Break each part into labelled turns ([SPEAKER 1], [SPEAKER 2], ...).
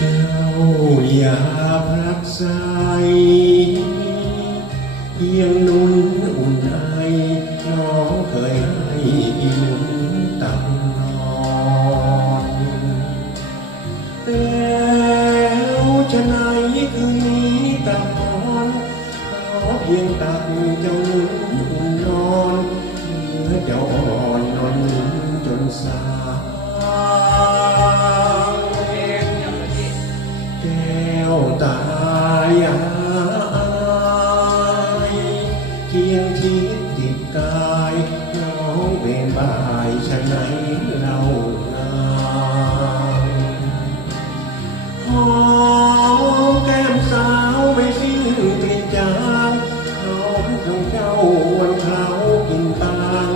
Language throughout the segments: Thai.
[SPEAKER 1] จ้าอย่าพลักใสเพียงนุ่นอุ่นไอน้องเคยให้อีหนุนตังนอนแล้วจะไหนคืนนี้ตักนอนขอเพียงตักเจ้านุ่นอุ่นนอนเมื่อเจ้าอ่อนนอนนุ่นจนสาายหายเคียงชิดติดกายน้องเป็นบายฉันไหนเล่านางหอมแก้มสาวไม่สิ้นกลิ่นจางหอมจงเจ้าวันเขากินตาง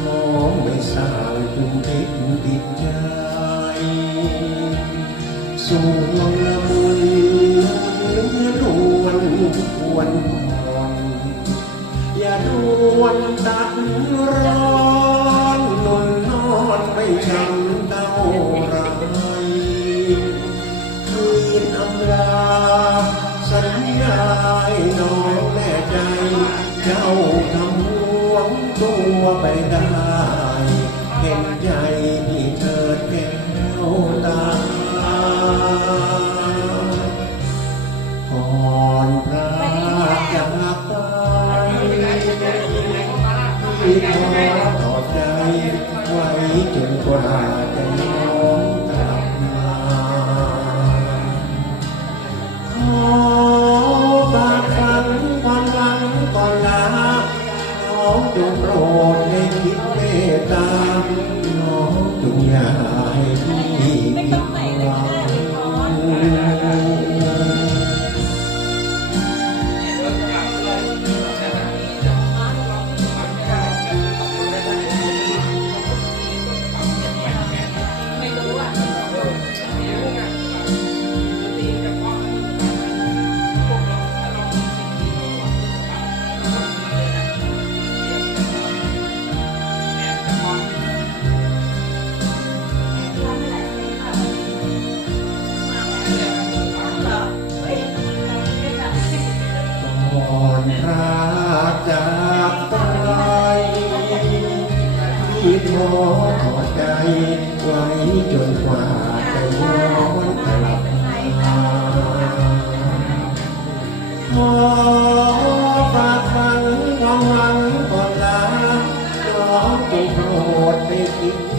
[SPEAKER 1] หอมไม่สางคุมติดติดใจ สู่วังละมุ ควรผ่อนอย่าดวนตัดร้อนนนนอนไม่ช้ำเท่าไรคืนอำลาสัญญาให้น้องแน่ใจ เจ้าทำห่วงตัวไปได้เห็นใจ อนพระจากไปที่ขอถอใจไว้จนกว่าจะน้องกลับมาขอฝากฝังความหวังก่อนลาน้องจงโปรดให้คิดเมตตาน้องจงอย่าให้ ก่อนพระจากไปที่ขอถอดใจไว้จนกว่าจะย้อนกลับมาขอฝากฝังความหวังก่อนลาน้องจงโปรดไปคิดเม